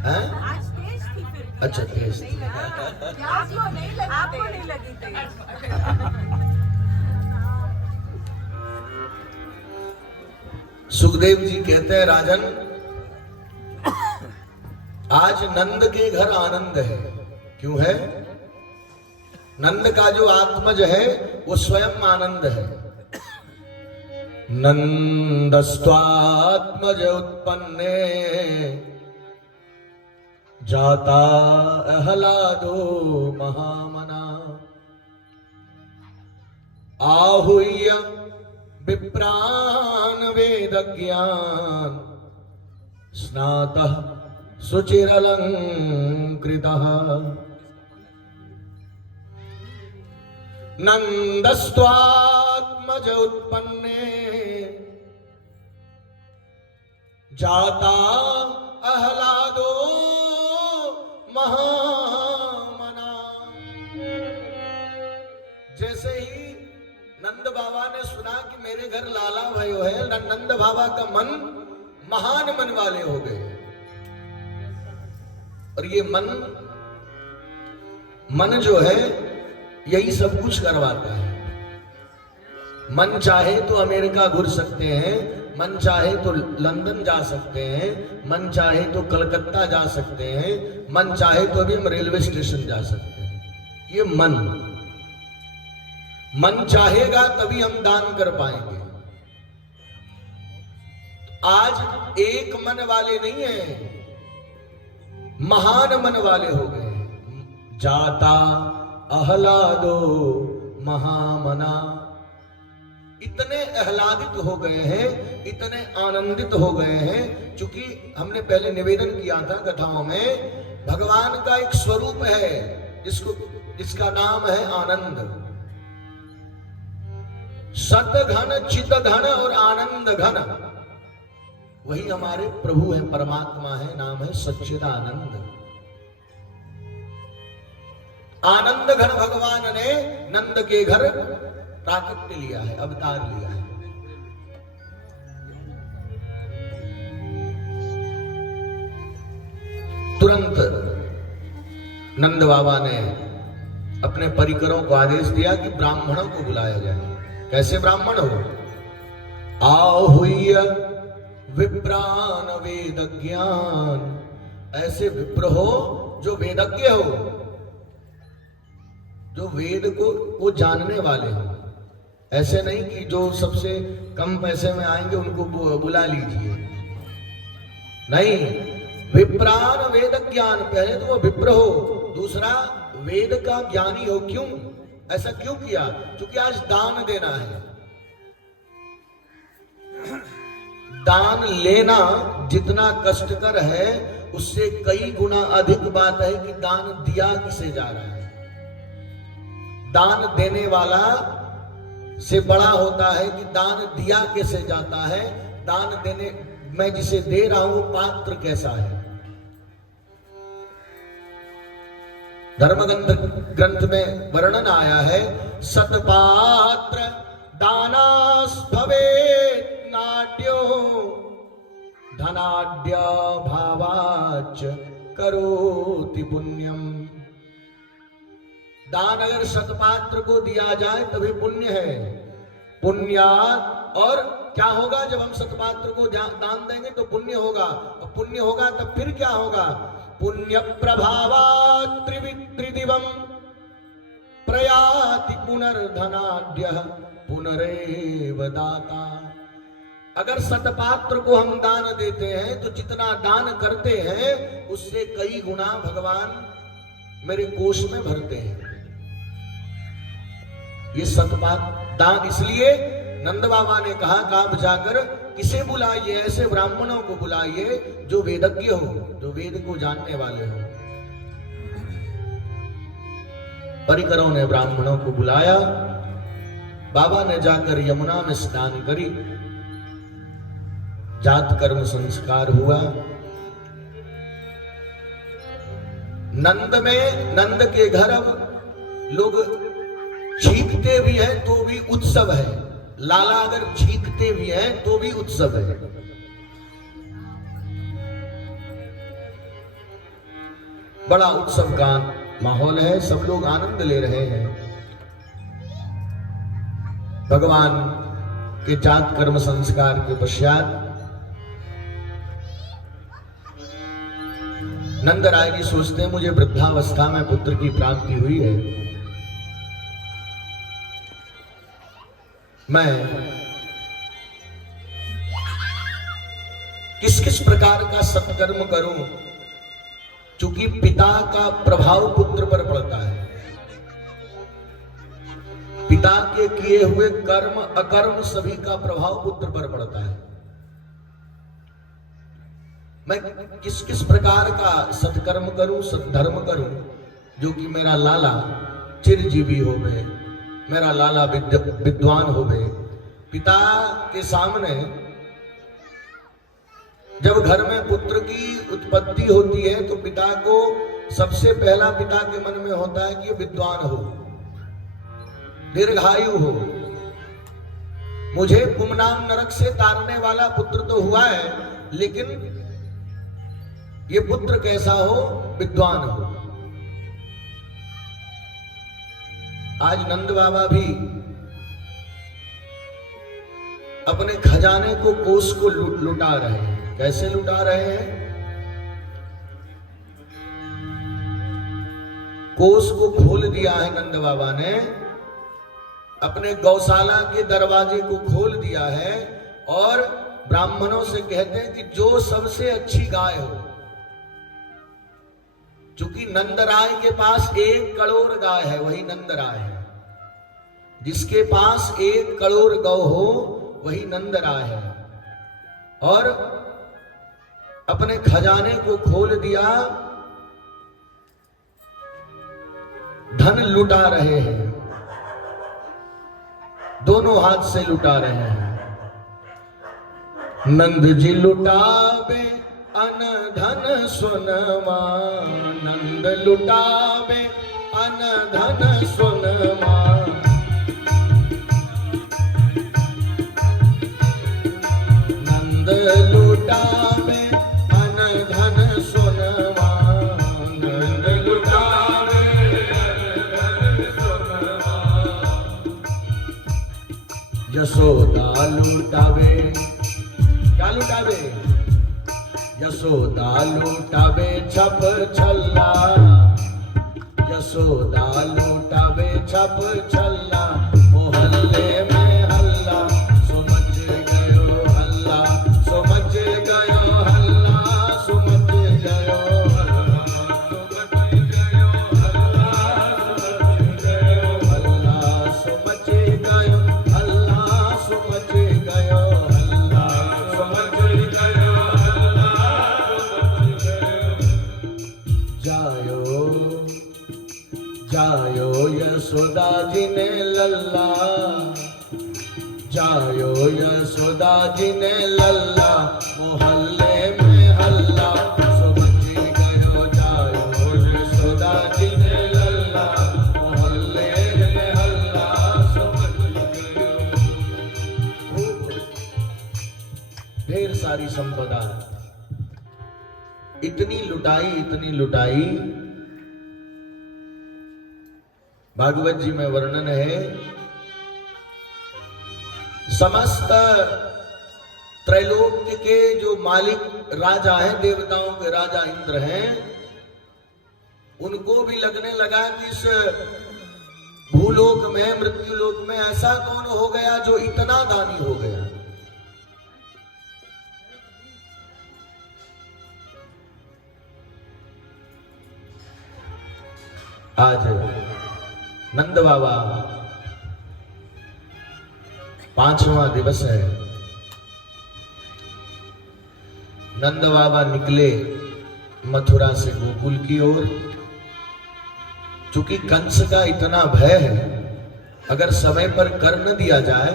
हैं? आज तेज थी फिर भी। अच्छा, तेज नहीं लगा। आपको नहीं लगी, आपको नहीं लगी तेज। सुखदेव जी कहते हैं, राजन आज नंद के घर आनंद है। क्यों है? नंद का जो आत्मज है वो स्वयं आनंद है। नंदस्त्वात्मज उत्पन्ने जाता अहलादो महामना आहूय विप्रान वेदज्ञान स्नातः शुचिरलंकृतः नंदस्त्वात्मज उत्पन्ने जाता अहलादो महामना। जैसे ही नंद बाबा ने सुना कि मेरे घर लाला भयो है, नंद बाबा का मन महान मन वाले हो गए। और ये मन जो है यही सब कुछ करवाता है। मन चाहे तो अमेरिका घुर सकते हैं, मन चाहे तो लंदन जा सकते हैं, मन चाहे तो कलकत्ता जा सकते हैं, मन चाहे तो अभी हम रेलवे स्टेशन जा सकते हैं। ये मन चाहेगा तभी हम दान कर पाएंगे। आज एक मन वाले नहीं है, महान मन वाले हो गए। जाता अहलादो महामना, इतने आह्लादित हो गए हैं, इतने आनंदित हो गए हैं। चूंकि हमने पहले निवेदन किया था कथाओं में, भगवान का एक स्वरूप है जिसका नाम है आनंद। सत घन, चित घन और आनंद घन, वही हमारे प्रभु है, परमात्मा है, नाम है सच्चिदानंद। आनंद घन भगवान ने नंद के घर प्राकट्य लिया है, अवतार लिया है। तुरंत नंद बाबा ने अपने परिकरों को आदेश दिया कि ब्राह्मणों को बुलाया जाए। कैसे ब्राह्मण हो? आहूय विप्रान वेद ज्ञान, ऐसे विप्र हो जो वेदज्ञ हो, जो वेद को जानने वाले हो। ऐसे नहीं कि जो सबसे कम पैसे में आएंगे उनको बुला लीजिए, नहीं। विप्रान वेद ज्ञान, पहले तो वो विप्र हो, दूसरा वेद का ज्ञानी हो। क्यों ऐसा क्यों किया? क्योंकि आज दान देना है। दान लेना जितना कष्टकर है उससे कई गुना अधिक बात है कि दान दिया किसे जा रहा है। दान देने वाला से बड़ा होता है कि दान दिया कैसे जाता है। दान देने, मैं जिसे दे रहा हूं पात्र कैसा है। धर्म ग्रंथ में वर्णन आया है, सतपात्र दानास भवेत् नाड्यो धनाढ्य भावाच करोति पुण्यम। दान अगर सतपात्र को दिया जाए तभी पुण्य है। पुण्यात, और क्या होगा जब हम सतपात्र को दान देंगे तो पुण्य होगा, और पुण्य होगा तब फिर क्या होगा? पुण्य प्रभावात् त्रिदिवम प्रयाति पुनर्धनाढ्य पुनरेव दाता। अगर सतपात्र को हम दान देते हैं तो जितना दान करते हैं उससे कई गुना भगवान मेरे कोष में भरते हैं। ये सतपात्र दान, इसलिए नंद बाबा ने कहा कि आप जाकर किसे बुलाइए, ऐसे ब्राह्मणों को बुलाइए जो वेदज्ञ हो, जो वेद को जानने वाले हो। परिकरों ने ब्राह्मणों को बुलाया। बाबा ने जाकर यमुना में स्नान करी, जात कर्म संस्कार हुआ। नंद के घर अब लोग छींकते भी हैं तो भी उत्सव है। लाला अगर छींकते भी हैं तो भी उत्सव है। बड़ा उत्सव का माहौल है, सब लोग आनंद ले रहे हैं। भगवान के जात कर्म संस्कार के पश्चात नंदराय जी सोचते हैं मुझे वृद्धावस्था में पुत्र की प्राप्ति हुई है, मैं किस किस प्रकार का सत्कर्म करूं, क्योंकि पिता का प्रभाव पुत्र पर पड़ता है। पिता के किए हुए कर्म अकर्म सभी का प्रभाव पुत्र पर पड़ता है। मैं किस किस प्रकार का सत्कर्म करूं, सत्धर्म करूं, जो कि मेरा लाला चिरजीवी हो गए, मेरा लाला विद्वान हो गए। पिता के सामने जब घर में पुत्र की उत्पत्ति होती है तो पिता को सबसे पहला पिता के मन में होता है कि विद्वान हो, दीर्घायु हो। मुझे गुमनाम नरक से तारने वाला पुत्र तो हुआ है, लेकिन ये पुत्र कैसा हो, विद्वान हो। आज नंद बाबा भी अपने खजाने को, कोष को लुटा रहे हैं। कैसे लुटा रहे हैं? कोष को खोल दिया है नंद बाबा ने, अपने गौशाला के दरवाजे को खोल दिया है और ब्राह्मणों से कहते हैं कि जो सबसे अच्छी गाय हो, क्योंकि नंदराय के पास 1 करोड़ गाय है, वही नंदराय है। जिसके पास 1 करोड़ गौ हो वही नंदराय है। और अपने खजाने को खोल दिया, धन लुटा रहे हैं, दोनों हाथ से लुटा रहे हैं। नंद जी लुटावे अन धन सुनमा, नंद लुटावे अन धन सुनमा। नंद लुटावे अन धन सुनमा, नंद लुटावे अन धन सुनमा। यशोदा लुटावे, क्या लुटावे? यशोदा लूटावे छप छल्ला, यशोदा लूटावे छप छल्ला। मोहल्ले में हल्ला सुमच गयो हल्ला, सुमच गयो हल्ला, सुमच गयो हल्ला, सुमच गयो हल्ला, सुमच गयो हल्ला, सुमच गयो हल्ला, सुमच गयो हल्ला, सुमच गयो। जायो यशोदा जी ने लल्ला, जायो यशोदा जी ने लल्ला। मोहल्ले में हल्ला सुमच गयो, जायो यशोदा जी ने लल्ला। मोहल्ले में हल्ला सुमच गयो। ढेर सारी संपदा, इतनी लुटाई, इतनी लुटाई। भागवत जी में वर्णन है, समस्त त्रैलोक्य के जो मालिक राजा हैं, देवताओं के राजा इंद्र हैं, उनको भी लगने लगा कि इस भूलोक में, मृत्युलोक में ऐसा कौन हो गया जो इतना दानी हो गया। आज नंद बाबा 5वां दिवस है। नंद बाबा निकले मथुरा से गोकुल की ओर। चूंकि कंस का इतना भय है, अगर समय पर कर न दिया जाए,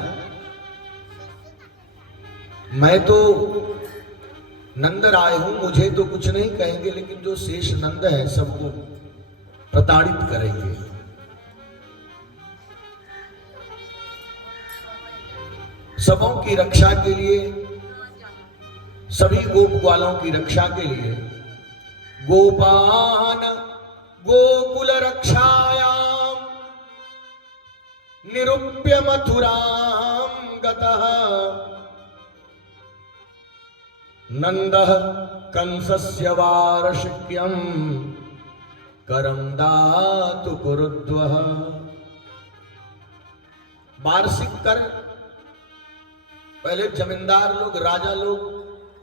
मैं तो नंद आए हूं, मुझे तो कुछ नहीं कहेंगे, लेकिन जो शेष नंद है सबको प्रताड़ित करेंगे। सबों की रक्षा के लिए, सभी गोप ग्वालों की रक्षा के लिए गोपान गोकुल रक्षायाम निरूप्य मथुराम गतः नंदः कंसस्य वार्षिक्यं करम दातु कुरुद्वः। वार्षिक कर पहले जमींदार लोग, राजा लोग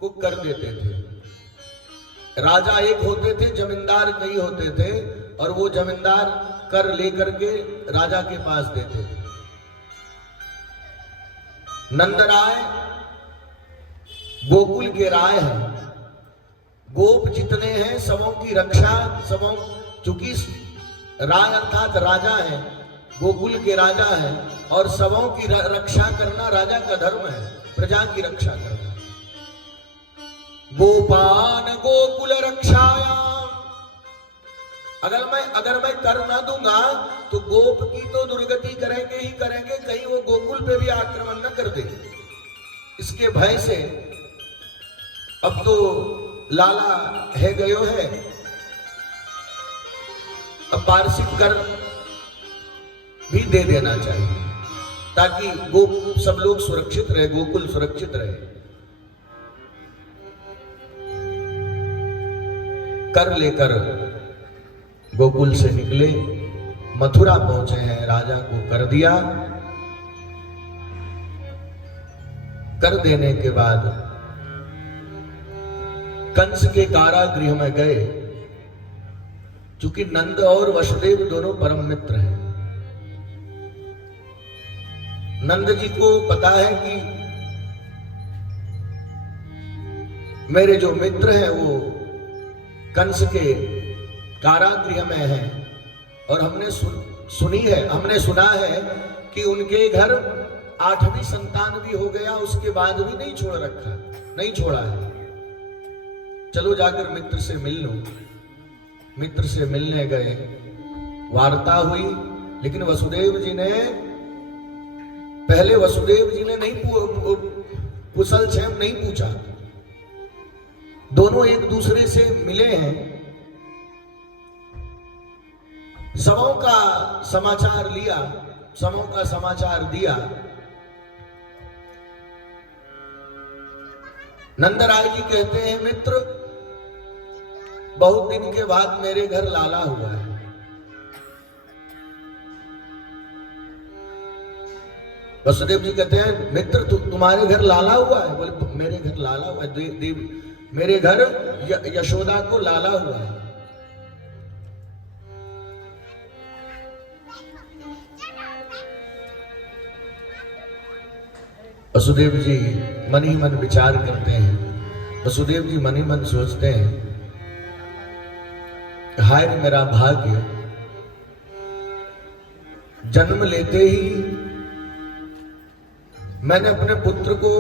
को कर देते थे। राजा एक होते थे, जमींदार कई होते थे, और वो जमींदार कर लेकर के राजा के पास देते थे। नंदराय गोकुल के राय हैं। गोप जितने हैं सबों की रक्षा, सबों, चूंकि राय अर्थात राजा है, गोकुल के राजा है, और सबों की रक्षा करना राजा का धर्म है, प्रजा की रक्षा करना। गोपान गोकुल रक्षायाम, अगर मैं कर ना दूंगा तो गोप की तो दुर्गति करेंगे ही करेंगे, कहीं वो गोकुल पे भी आक्रमण न कर दे। इसके भय से अब तो लाला है गयो है, अब वार्षिक कर भी दे देना चाहिए ताकि सब लोग सुरक्षित रहे, गोकुल सुरक्षित रहे। कर लेकर गोकुल से निकले, मथुरा पहुंचे हैं, राजा को कर दिया। कर देने के बाद कंस के कारागृह में गए। चूंकि नंद और वसुदेव दोनों परम मित्र हैं, नंद जी को पता है कि मेरे जो मित्र हैं वो कंस के कारागृह में हैं, और हमने सुना है कि उनके घर 8वीं संतान भी हो गया, उसके बाद भी नहीं छोड़ा है। चलो जाकर मित्र से मिल लो। मित्र से मिलने गए, वार्ता हुई, लेकिन वसुदेव जी ने नहीं कुशल क्षेम नहीं पूछा। दोनों एक दूसरे से मिले हैं, सबों का समाचार दिया। नंदराय जी कहते हैं, मित्र बहुत दिन के बाद मेरे घर लाला हुआ है। वसुदेव जी कहते हैं, मित्र तुम्हारे घर लाला हुआ है? बोले मेरे घर लाला हुआ है, मेरे घर यशोदा को लाला हुआ है। वसुदेव जी मन ही मन विचार करते हैं। वसुदेव जी मन ही मन सोचते हैं, हाय मेरा भाग्य, जन्म लेते ही मैंने अपने पुत्र को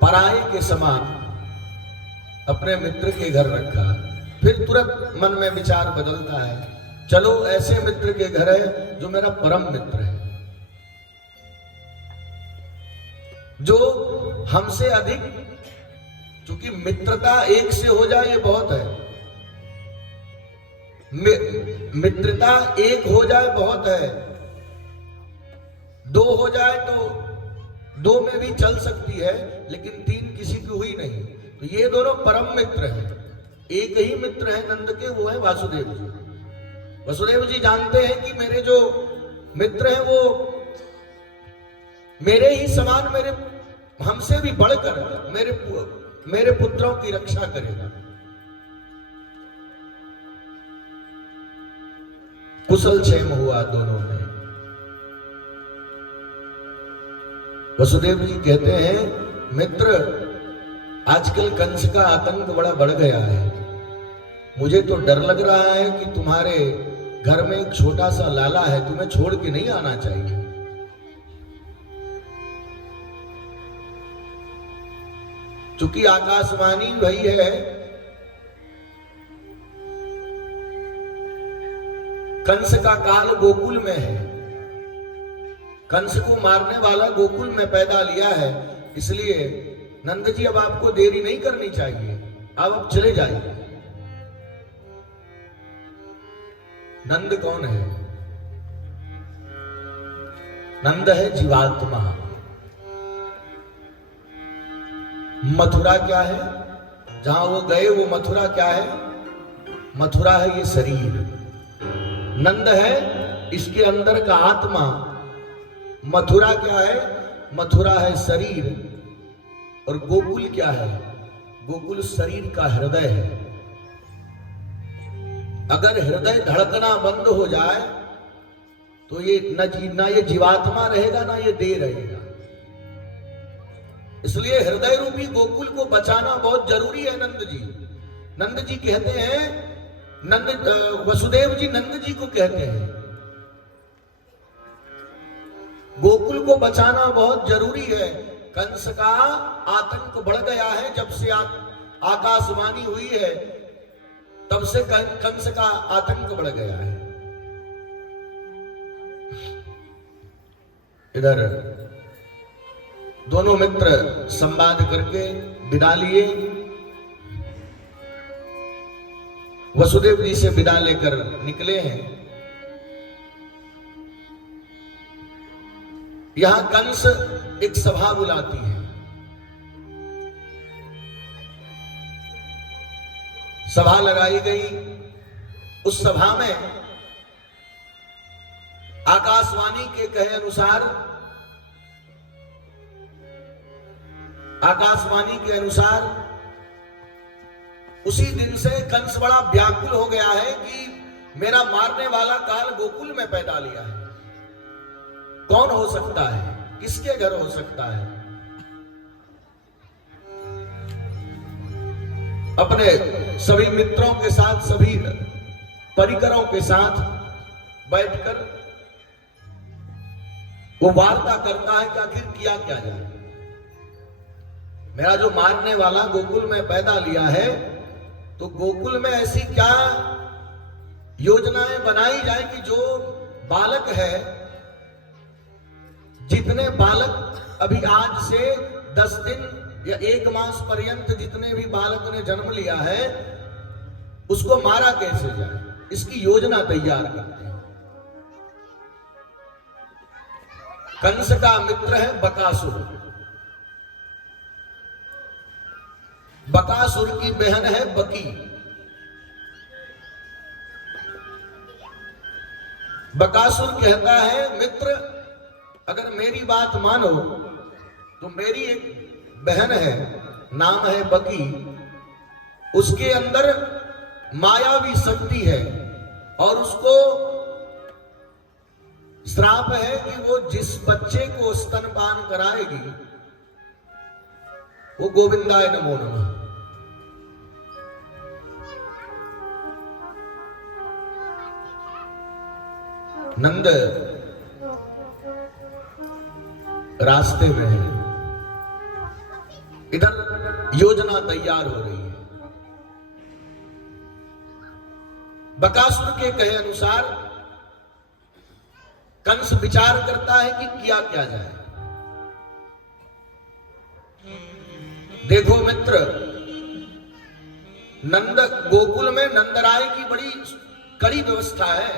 पराये के समान अपने मित्र के घर रखा। फिर तुरंत मन में विचार बदलता है, चलो ऐसे मित्र के घर है जो मेरा परम मित्र है, जो हमसे अधिक, क्योंकि मित्रता एक से हो जाए ये बहुत है, मित्रता एक हो जाए बहुत है, 2 हो जाए तो 2 में भी चल सकती है, लेकिन 3 किसी की हुई नहीं। तो ये दोनों परम मित्र हैं। एक ही मित्र है नंद के, वो है वासुदेव जी। वसुदेव जी जानते हैं कि मेरे जो मित्र हैं वो मेरे ही समान, हमसे भी बढ़कर मेरे पुत्रों की रक्षा करेगा। कुशल क्षेम हुआ दोनों में। वसुदेव जी कहते हैं, मित्र आजकल कंस का आतंक बड़ा बढ़ गया है, मुझे तो डर लग रहा है कि तुम्हारे घर में एक छोटा सा लाला है, तुम्हें छोड़ के नहीं आना चाहिए। चूंकि आकाशवाणी वही है, कंस का काल गोकुल में है, कंस को मारने वाला गोकुल में पैदा लिया है, इसलिए नंद जी अब आपको देरी नहीं करनी चाहिए, आप अब चले जाइए। नंद कौन है? नंद है जीवात्मा। मथुरा क्या है? जहां वो गए वो मथुरा क्या है? मथुरा है ये शरीर। नंद है इसके अंदर का आत्मा। मथुरा क्या है? मथुरा है शरीर। और गोकुल क्या है? गोकुल शरीर का हृदय है। अगर हृदय धड़कना बंद हो जाए तो ये ना ये जीवात्मा रहेगा ना ये देह रहेगा। इसलिए हृदय रूपी गोकुल को बचाना बहुत जरूरी है। नंद जी कहते हैं, वसुदेव जी नंद जी को कहते हैं गोकुल को बचाना बहुत जरूरी है। कंस का आतंक बढ़ गया है। जब से आकाशवाणी हुई है तब से कंस का आतंक बढ़ गया है। इधर दोनों मित्र संवाद करके विदा लिए। वसुदेव जी से विदा लेकर निकले हैं। यहां कंस एक सभा बुलाती है। सभा लगाई गई। उस सभा में आकाशवाणी के कहे अनुसार उसी दिन से कंस बड़ा व्याकुल हो गया है कि मेरा मारने वाला काल गोकुल में पैदा लिया है। कौन हो सकता है? किसके घर हो सकता है? अपने सभी मित्रों के साथ, सभी परिकरों के साथ बैठकर वो वार्ता करता है कि आखिर किया क्या जाए। मेरा जो मारने वाला गोकुल में पैदा लिया है, तो गोकुल में ऐसी क्या योजनाएं बनाई जाए कि जो बालक है, जितने बालक अभी आज से 10 दिन या 1 मास पर्यंत जितने भी बालक ने जन्म लिया है, उसको मारा कैसे जाए, इसकी योजना तैयार करते हैं। कंस का मित्र है बकासुर। बकासुर की बहन है बकी। बकासुर कहता है, मित्र अगर मेरी बात मानो तो मेरी एक बहन है, नाम है बकी। उसके अंदर मायावी शक्ति है और उसको श्राप है कि वो जिस बच्चे को स्तनपान कराएगी वो गोविंदाय नमो नमः। नंद रास्ते में है। इधर योजना तैयार हो रही है। बकासुर के कहे अनुसार कंस विचार करता है कि किया क्या जाए। देखो मित्र, गोकुल में नंदराय की बड़ी कड़ी व्यवस्था है।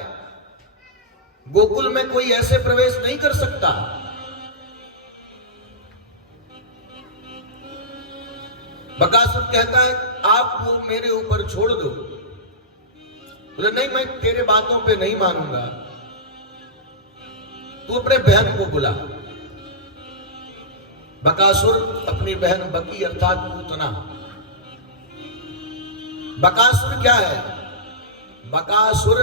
गोकुल में कोई ऐसे प्रवेश नहीं कर सकता। बकासुर कहता है आप वो मेरे ऊपर छोड़ दो। बोले नहीं, मैं तेरे बातों पे नहीं मानूंगा, तू अपने बहन को बुला। बकासुर अपनी बहन बकी अर्थात पूतना। बकासुर क्या है? बकासुर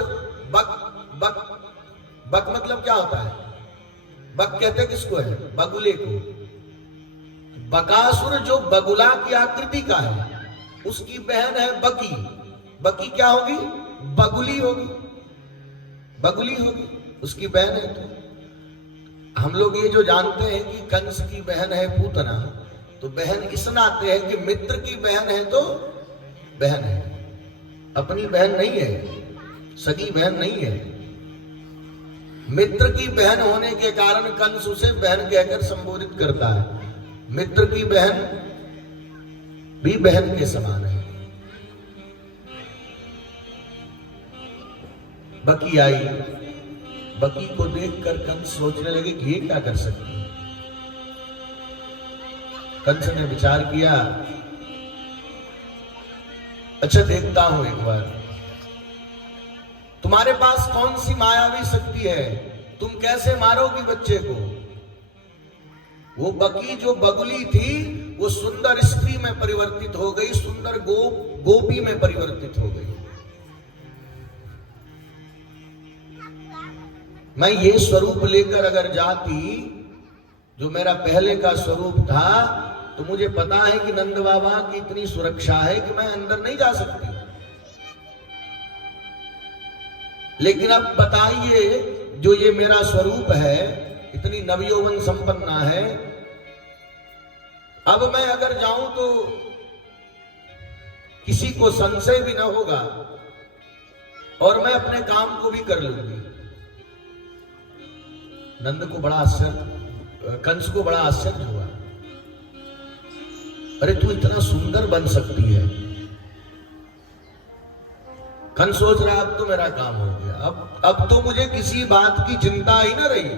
बक मतलब क्या होता है? बक कहते किसको है? बगुले को। बकासुर जो बगुला की आकृति का है, उसकी बहन है बकी। बकी क्या होगी? बगुली होगी। बगुली होगी, उसकी बहन है। तो हम लोग ये जो जानते हैं कि कंस की बहन है पूतना, तो बहन इस नाते है कि मित्र की बहन है तो बहन है, अपनी बहन नहीं है, सगी बहन नहीं है। मित्र की बहन होने के कारण कंस उसे बहन कहकर संबोधित करता है। मित्र की बहन भी बहन के समान है। बकी आई। बकी को देखकर कंस सोचने लगे कि ये क्या कर सकती है। कंस ने विचार किया, अच्छा देखता हूं एक बार, तुम्हारे पास कौन सी मायावी शक्ति है, तुम कैसे मारोगी बच्चे को। वो बकी जो बगुली थी वो सुंदर स्त्री में परिवर्तित हो गई, सुंदर गोपी में परिवर्तित हो गई। मैं ये स्वरूप लेकर अगर जाती जो मेरा पहले का स्वरूप था, तो मुझे पता है कि नंद बाबा की इतनी सुरक्षा है कि मैं अंदर नहीं जा सकती। लेकिन अब बताइए, जो ये मेरा स्वरूप है, इतनी नवयौवन संपन्ना है, अब मैं अगर जाऊं तो किसी को संशय भी न होगा और मैं अपने काम को भी कर लूंगी। नंद को बड़ा आश्चर्य, कंस को बड़ा आश्चर्य हुआ। अरे तू इतना सुंदर बन सकती है। कंस सोच रहा अब तो मेरा काम हो गया, अब तो मुझे किसी बात की चिंता ही ना रही।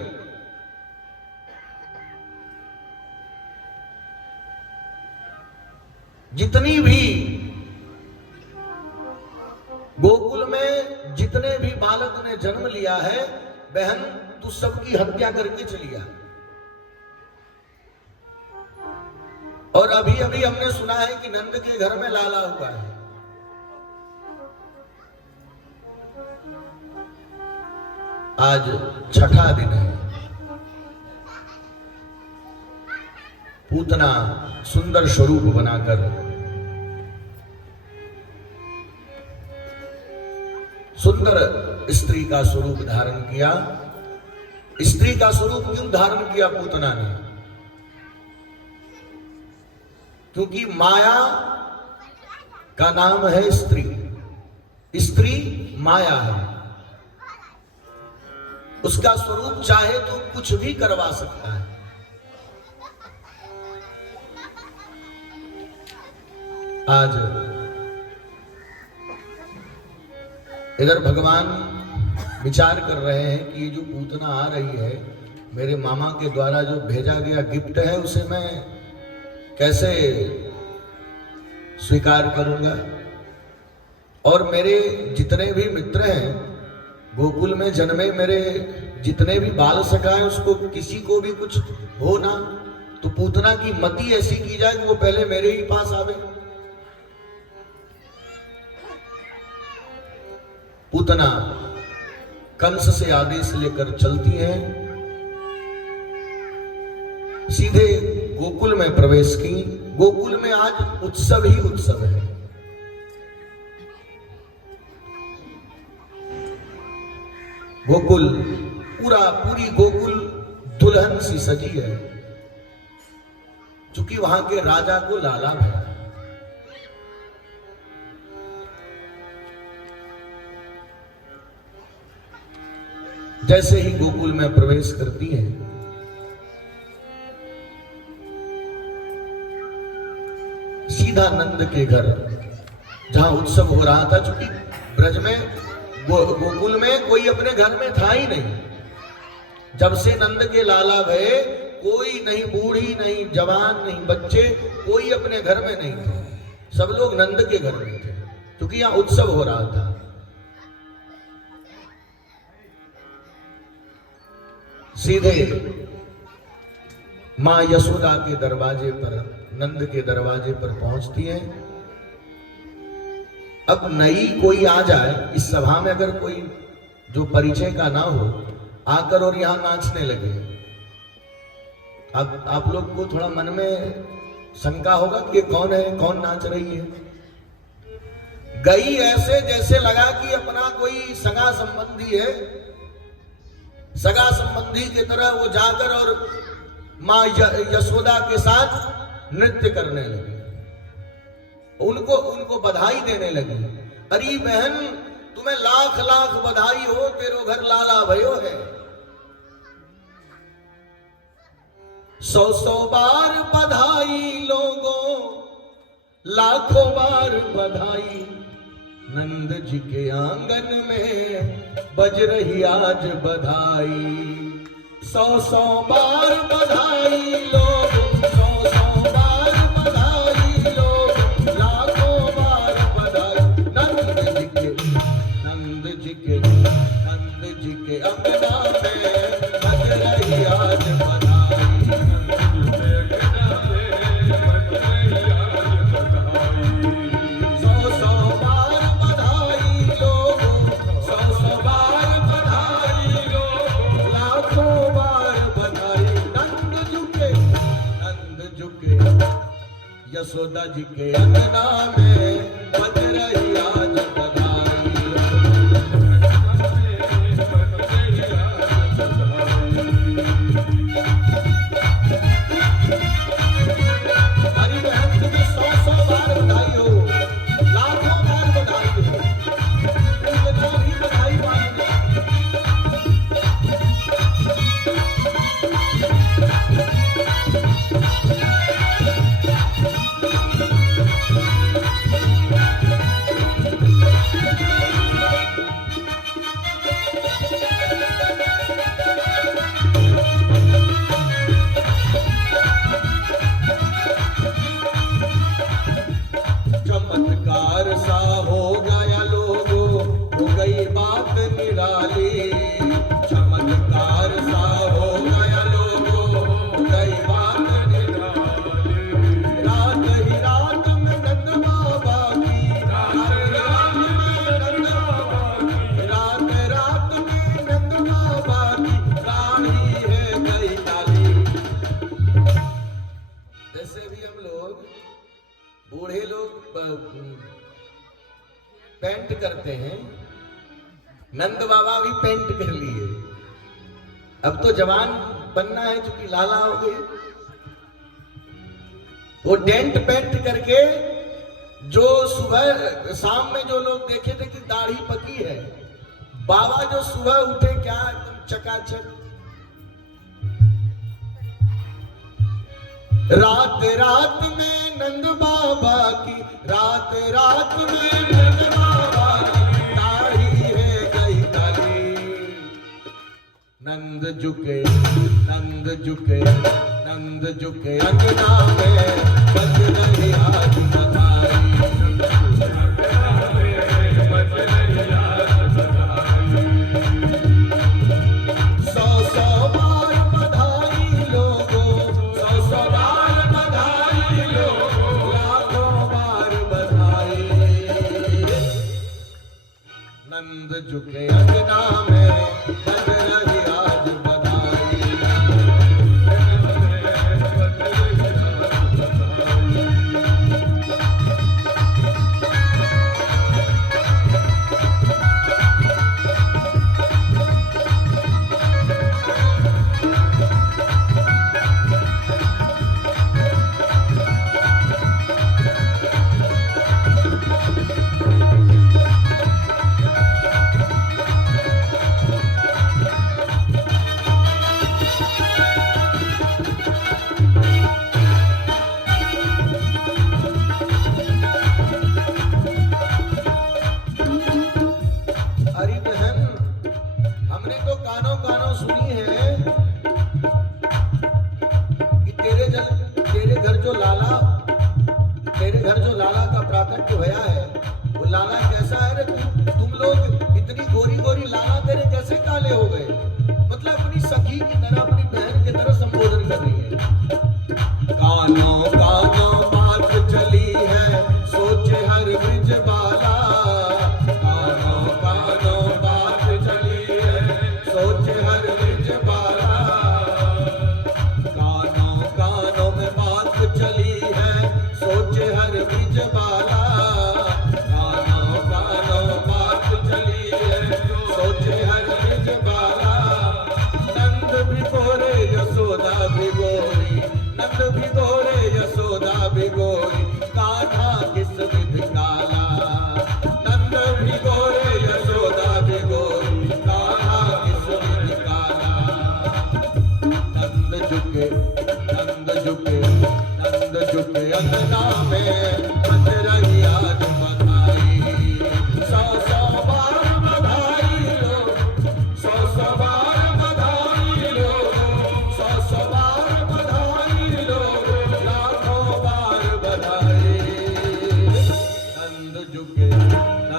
जितनी भी गोकुल में जितने भी बालक ने जन्म लिया है, बहन तू सबकी हत्या करके चली आ। और अभी अभी हमने सुना है कि नंद के घर में लाला हुआ है। आज छठा दिन है। पूतना सुंदर स्वरूप बनाकर सुंदर स्त्री का स्वरूप धारण किया। स्त्री का स्वरूप क्यों धारण किया पूतना ने? क्योंकि माया का नाम है स्त्री। स्त्री माया है। उसका स्वरूप चाहे तो कुछ भी करवा सकता है। आज इधर भगवान विचार कर रहे हैं कि ये जो पूतना आ रही है, मेरे मामा के द्वारा जो भेजा गया गिफ्ट है, उसे मैं कैसे स्वीकार करूंगा। और मेरे जितने भी मित्र हैं, गोकुल में जन्मे मेरे जितने भी बाल सखा है, उसको किसी को भी कुछ हो ना, तो पूतना की मति ऐसी की जाए कि वो पहले मेरे ही पास आवे। पूतना कंस से आदेश लेकर चलती हैं, सीधे गोकुल में प्रवेश की। गोकुल में आज उत्सव ही उत्सव है। गोकुल पूरी गोकुल दुल्हन सी सजी है, क्योंकि वहां के राजा को लाला भया। जैसे ही गोकुल में प्रवेश करती हैं, सीधा नंद के घर, जहां उत्सव हो रहा था। चूंकि ब्रज में गोकुल में कोई अपने घर में था ही नहीं। जब से नंद के लाला भये, कोई नहीं, बूढ़ी नहीं, जवान नहीं, बच्चे, कोई अपने घर में नहीं थे। सब लोग नंद के घर में थे, क्योंकि यहां उत्सव हो रहा था। सीधे मां यशोदा के दरवाजे पर, नंद के दरवाजे पर पहुंचती है। अब नई कोई आ जाए इस सभा में, अगर कोई जो परिचय का ना हो, आकर और यहां नाचने लगे, अब आप लोग को थोड़ा मन में शंका होगा कि ये कौन है, कौन नाच रही है। गई ऐसे जैसे लगा कि अपना कोई सगा संबंधी है। सगा संबंधी की तरह वो जाकर और मां यशोदा के साथ नृत्य करने लगी, उनको बधाई देने लगी। अरे बहन, तुम्हें लाख लाख बधाई हो, तेरो घर लाला भयो है। 100 बार बधाई लोगों, लाखों बार बधाई। नंद जी के आंगन में बज रही आज बधाई, 100-100 बार बधाई लोग, 100-100 बार बधाई लोग, लाखों बार बधाई। नंद जी के अंगना में बज रही आज बधाई, 100-100 बार बधाई लोग, 100-100 बार बधाई लोग, लाखों बार बधाई। नंद झुके यशोदा जी के अंगना में बज रही आज बधाई। हरी बहन तुम्हें 100-100 बार बधाई हो, लाखों बार बधाई हो, कितना भी बधाई मांगे। चमत्कार सा हो गया लोगो, हो गई बात निराली, चमत्कार सा हो गया लोगो, हो गई बात निराली। रात ही रात में नंद बाबा की, रात में नंद बाबा की, रात में नंद बाबा की रानी है गई काली। जैसे भी हम लोग बूढ़े लोग पेंट करते हैं, नंद बाबा भी पेंट कर लिए। अब तो जवान बनना है चूंकि लाला हो गए, वो डेंट पेंट करके जो सुबह शाम में जो लोग देखे थे कि दाढ़ी पकी है, बाबा जो सुबह उठे क्या एकदम चकाचक। रात रात में नंद बाबा की, रात रात में नंद बाबा की दाढ़ी है गई काली। नंद झुके अंगना में बज रही आज बधाई। 100-100 बार बधाई लोगो, 100-100 बार बधाई लोगो, लाखों बार बधाई। नंद झुके अंगना में बज रही आज बधाई।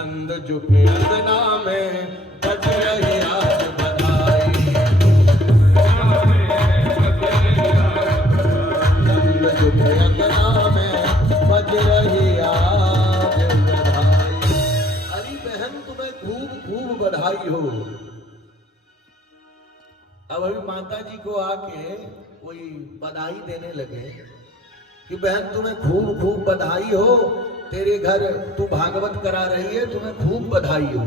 नंद जो के अंगना में बज रही आज बधाई। नंद जो के अंगना में बज रही आज बधाई। अरे बहन तुम्हें खूब खूब बधाई हो। अब अभी माता जी को आके कोई बधाई देने लगे कि बहन तुम्हें खूब खूब बधाई हो, तेरे घर तू भागवत करा रही है, तुम्हें खूब बधाई हो,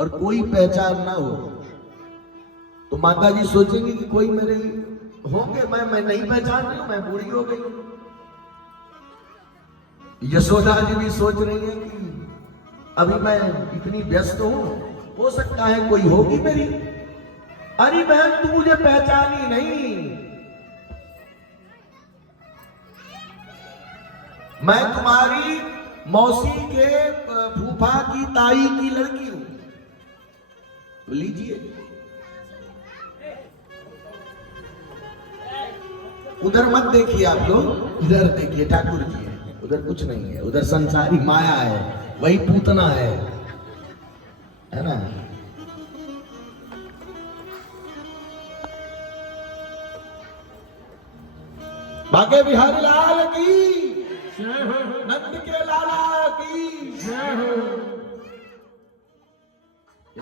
और कोई पहचान ना हो, तो माता जी सोचेंगे कि कोई मेरे होंगे, मैं नहीं पहचान रही हूं, मैं बूढ़ी हो गई। यशोदा जी भी सोच रही है कि अभी मैं इतनी व्यस्त हूं, हो सकता है कोई होगी मेरी। अरे बहन तू मुझे पहचानी नहीं, मैं तुम्हारी मौसी के फूफा की ताई की लड़की हूं। तो लीजिए, उधर मत देखिए आप लोग, इधर देखिए, ठाकुर जी है, उधर कुछ नहीं है, उधर संसारी माया है, वही पूतना है ना। बाके बिहारी लाल की, नंद के लाला की।